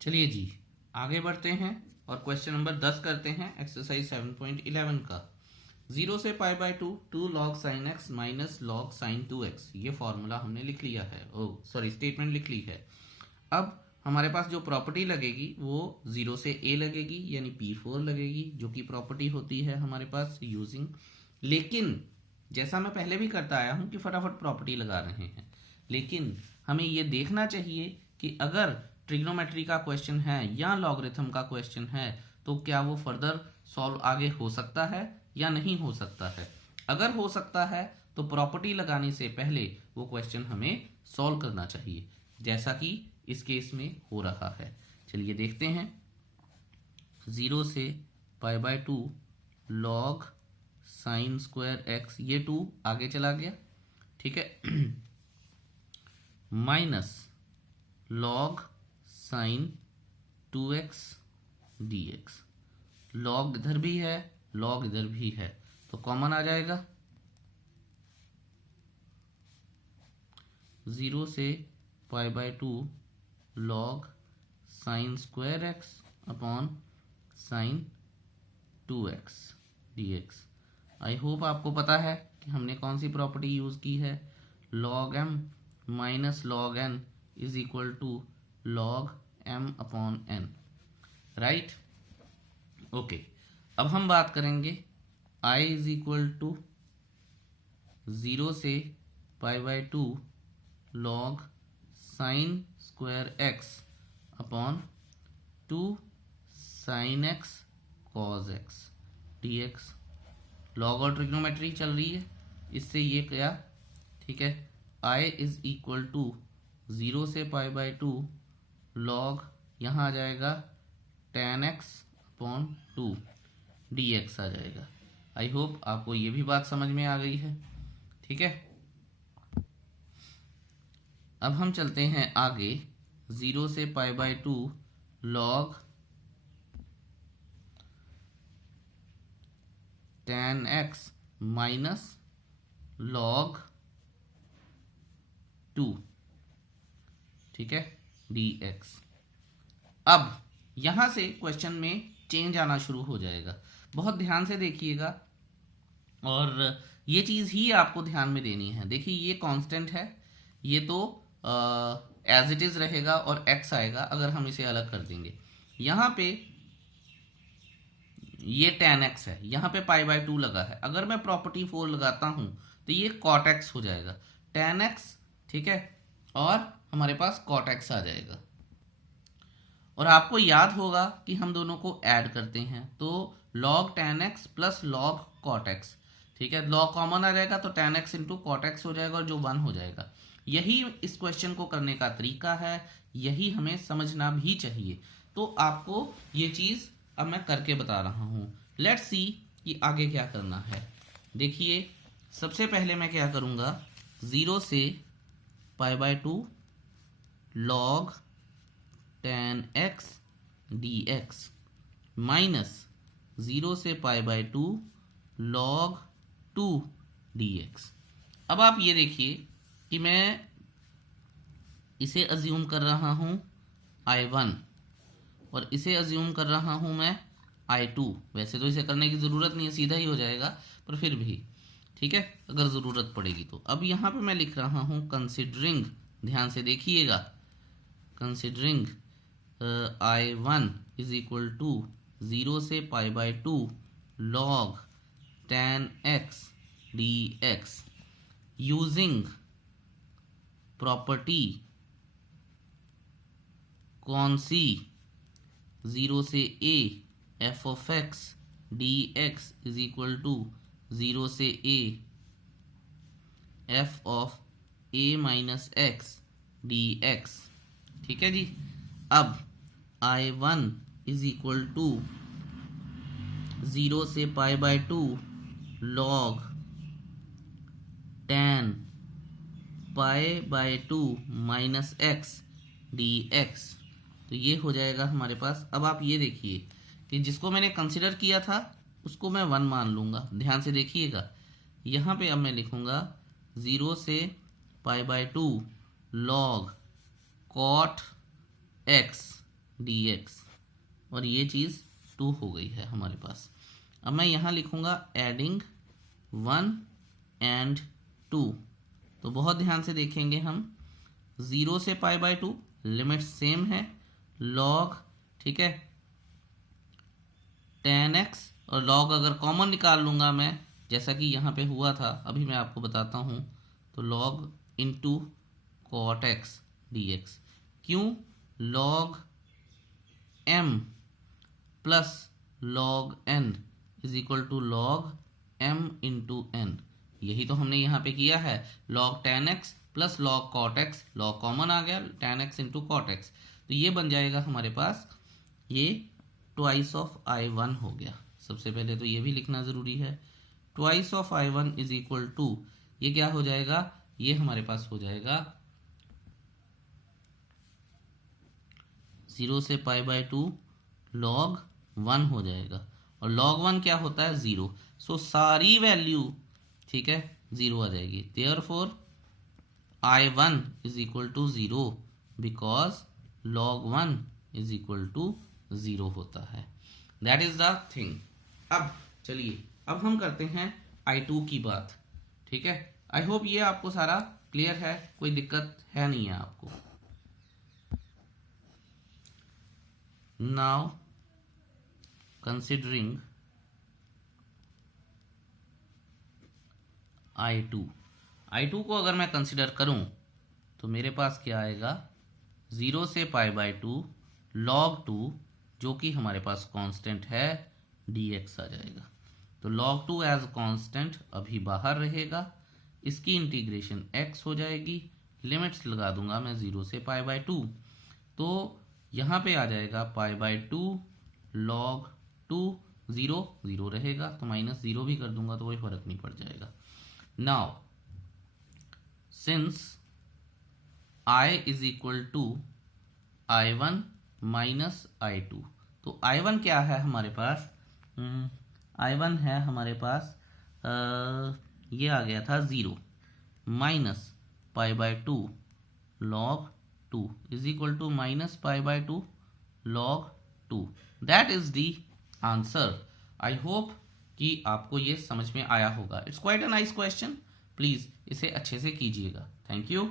चलिए जी आगे बढ़ते हैं और क्वेश्चन नंबर 10 करते हैं एक्सरसाइज 7.11 का। 0 से pi by 2 log sin x minus log sin 2x, ये फॉर्मूला हमने लिख लिया है, स्टेटमेंट लिख ली है। अब हमारे पास जो प्रॉपर्टी लगेगी वो 0 से a लगेगी यानी P4 लगेगी, जो कि प्रॉपर्टी होती है हमारे पास यूजिंग। लेकिन जैसा मैं पहले भी करता आया हूं कि फटाफट प्रॉपर्टी लगा रहे हैं, लेकिन हमें ये देखना चाहिए कि अगर ट्रिग्नोमेट्री का क्वेश्चन है या लॉगरिथम का क्वेश्चन है तो क्या वो फर्दर सॉल्व आगे हो सकता है या नहीं हो सकता है। अगर हो सकता है तो प्रॉपर्टी लगाने से पहले वो क्वेश्चन हमें सॉल्व करना चाहिए, जैसा कि इस केस में हो रहा है। चलिए देखते हैं। 0 से pi by 2 log sine square x, ये 2 आगे चला गया, ठीक है, minus log sine 2x dx। log इधर भी है, log इधर भी है, तो कॉमन आ जाएगा। 0 से pi by 2 log sine square x upon sine 2x dx। I hope आपको पता है कि हमने कौन सी प्रॉपर्टी यूज की है। log m minus log n is equal to log m upon n, right. Okay, अब हम बात करेंगे I इज इक्वल टू 0 से pi by 2 log sine square x upon 2 sine x cos x dx। Log और trigonometry चल रही है, इससे ये क्या, ठीक है, I इज इक्वल टू 0 से पाई बाय 2 log, यहाँ आ जाएगा tan x अपॉन 2 dx आ जाएगा। आई होप आपको ये भी बात समझ में आ गई है, ठीक है। अब हम चलते हैं आगे। 0 से pi by 2 log tan x minus log 2, ठीक है, dx। अब यहां से क्वेश्चन में चेंज आना शुरू हो जाएगा, बहुत ध्यान से देखिएगा और ये चीज ही आपको ध्यान में देनी है। देखिए ये कांस्टेंट है, ये तो एज इट इज रहेगा और x आएगा अगर हम इसे अलग कर देंगे। यहाँ पे ये tan x है, यहाँ पे पाई बाय 2 लगा है, अगर मैं प्रॉपर्टी 4 लगाता हूं तो ये cot x हो जाएगा, tan x, ठीक है, और हमारे पास cot x आ जाएगा। और आपको याद होगा कि हम दोनों को ऐड करते हैं तो log tan x plus log cot x, ठीक है, log कॉमन आ जाएगा तो tan x into cot x हो जाएगा और जो 1 हो जाएगा। यही इस क्वेश्चन को करने का तरीका है, यही हमें समझना भी चाहिए। तो आपको ये चीज अब मैं करके बता रहा हूं। लेट्स सी कि आगे क्या करना है। देखिए सबसे पहले मैं क्या करूंगा, 0 से pi by 2 log tan x dx minus 0 से पाई बाय 2 log 2 dx। अब आप ये देखिए कि मैं इसे अज्यूम कर रहा हूं I1 और इसे अज्यूम कर रहा हूं मैं I2। वैसे तो इसे करने की ज़रूरत नहीं है, सीधा ही हो जाएगा, पर फिर भी ठीक है, अगर ज़रूरत पड़ेगी तो। अब यहाँ पे मैं लिख रहा हूं कंसिडरिंग, ध्यान से देखिएगा, considering I1 is equal to 0 से pi by 2 log tan x dx using property कौन सी, 0 से a f of x dx is equal to 0 से a f of a minus x dx, ठीक है जी। अब I1 इज इक्वल टू 0 से pi by 2 log tan pi by 2 minus x dx, तो ये हो जाएगा हमारे पास। अब आप ये देखिए कि जिसको मैंने कंसिडर किया था उसको मैं 1 मान लूंगा, ध्यान से देखिएगा। यहाँ पे अब मैं लिखूंगा 0 से pi by 2 log cot x dx, और ये चीज़ 2 हो गई है हमारे पास। अब मैं यहाँ लिखूँगा एडिंग 1 एंड 2। तो बहुत ध्यान से देखेंगे हम, 0 से π/2 लिमिट सेम है, log, ठीक है, tan x, और log अगर कॉमन निकाल लूँगा मैं, जैसा कि यहाँ पे हुआ था, अभी मैं आपको बताता हूँ, तो log into cot x dx। क्यों? log m plus log n is equal to log m into n। यही तो हमने यहाँ पे किया है, log tan x plus log cot x, log common आ गया, tan x into cot x, तो ये बन जाएगा हमारे पास, ये ट्वाइस ऑफ I1 हो गया। सबसे पहले तो ये भी लिखना ज़रूरी है, twice of I1 is equal to, ये क्या हो जाएगा, ये हमारे पास हो जाएगा 0 से π/2 log 1 हो जाएगा, और log 1 क्या होता है, 0। सो सारी वैल्यू, ठीक है, 0 आ जाएगी। Therefore I1 is equal to 0 because log 1 is equal to 0 होता है। That is the thing. अब चलिए, अब हम करते हैं I2 की बात, ठीक है। आई होप ये आपको सारा क्लियर है, कोई दिक्कत है नहीं है आपको। नाउ कंसिडरिंग I2 को अगर मैं कंसिडर करूं तो मेरे पास क्या आएगा, 0 से π/2 log 2, जो कि हमारे पास कांस्टेंट है, dx आ जाएगा। तो log 2 एज कांस्टेंट अभी बाहर रहेगा, इसकी इंटीग्रेशन x हो जाएगी, लिमिट्स लगा दूंगा मैं 0 से π/2, तो यहाँ पे आ जाएगा π/2 log 2, 0 0 रहेगा, तो -0 भी कर दूंगा तो कोई फर्क नहीं पड़ जाएगा। Now since I is equal to I1 minus I2, तो I1 क्या है हमारे पास, I1 है हमारे पास, ये आ गया था 0 minus π/2 log 2 is equal to minus π/2 log 2। That is the answer. I hope कि आपको ये समझ में आया होगा। It's quite a nice question, please इसे अच्छे से कीजिएगा। Thank you.